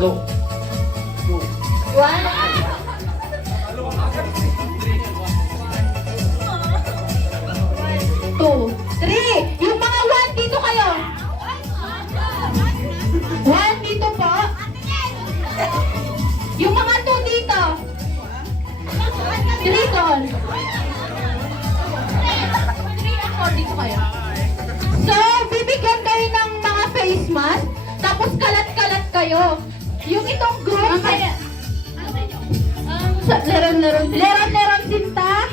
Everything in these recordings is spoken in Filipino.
Tatlo. One. Two. Three. Yung mga one dito kayo. One dito po. Yung mga two dito. Three doon. Three and four dito kayo. So, bibigyan kayo ng mga face mask. Tapos kalat-kalat kayo. Yung itong group. Leron sinta.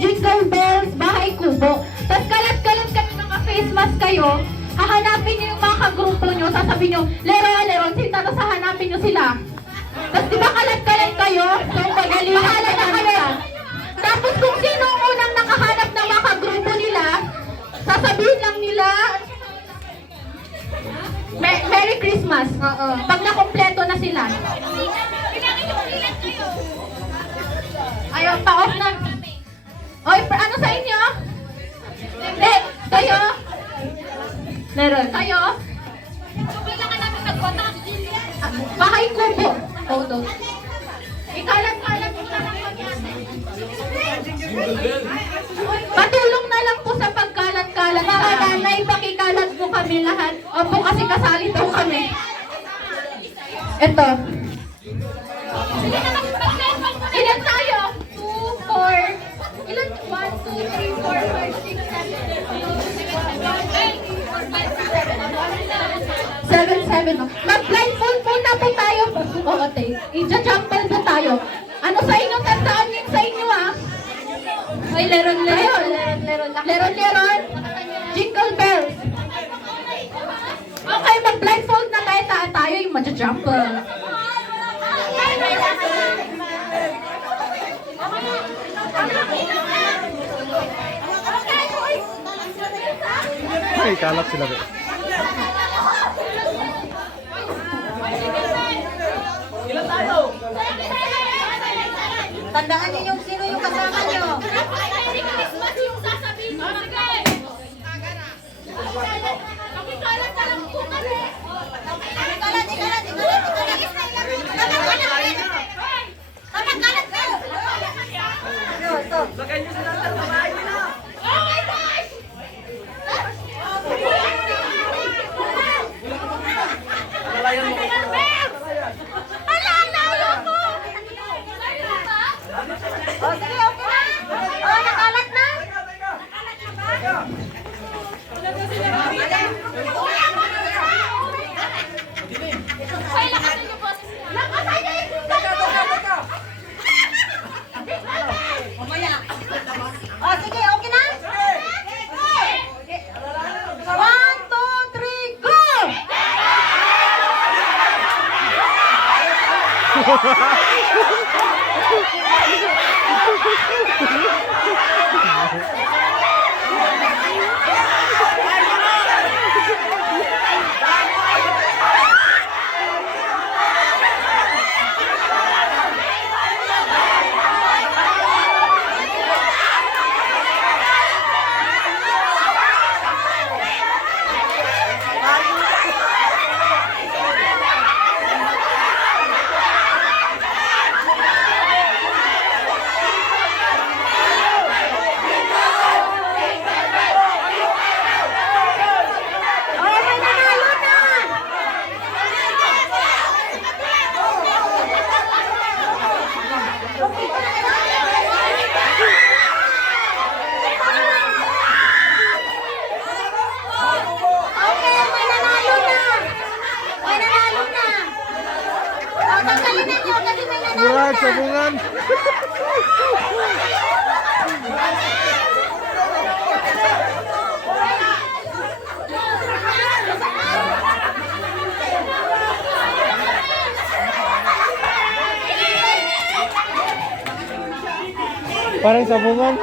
Jingle bells. Bahay kubo. Tapos kalat-kalat kayo mga face mask kayo. Hahanapin nyo yung mga kagrupo nyo. Sasabihin nyo, leron sinta. Tapos hahanapin nyo sila. Tapos di ba kalat-kalat kayo? So, bahala na kayo. Tapos kung sino ang unang nakahanap ng mga kagrupo nila, sasabihin lang nila, Merry Christmas. Pag nakompleto na sila. Ayaw, pa-off na. Oy, ano sa inyo? Hindi, kayo? Meron. Kayo? Kailangan namin nagbatak. Bahay kubo. Hold on. Ikalat-kalat mo na lang magyate. Patulong na lang po sa pagkalat-kalat. Mga nanay, pakikalat mo kami lahat. Opo, kasi kasali daw kami. Ito. Ilan tayo? 2, 4. Ilan? 1, 2, 3, 4, 5, 6, 7. 7. Mag-blindfold muna po tayo. Okay. I-jumble po tayo. Ano sa inyo? Tandaan yun sa inyo ah. Ay, leron. Leron. Jingle bells. Okay, mag-blindfold na tayo yung mag-jumble. Ay, kalat sila. Ilan tayo? Tandaan niyo yung sino yung kasama niyo. Merry Christmas yung sasabihin mo. Pakikalat na lang po kami. Lagay niyo sila sa bahay nila. Oh my gosh! Alalayan mo. Hala, nalo ko! Oh, sige, okay na. Oh, nakalat na. Hoy, lakasan niyo po. Lakasan niyo yung Mamaya. Oh, sige, okay na? 1, 2, 3, go! Murag, sabungan. Parang sabungan.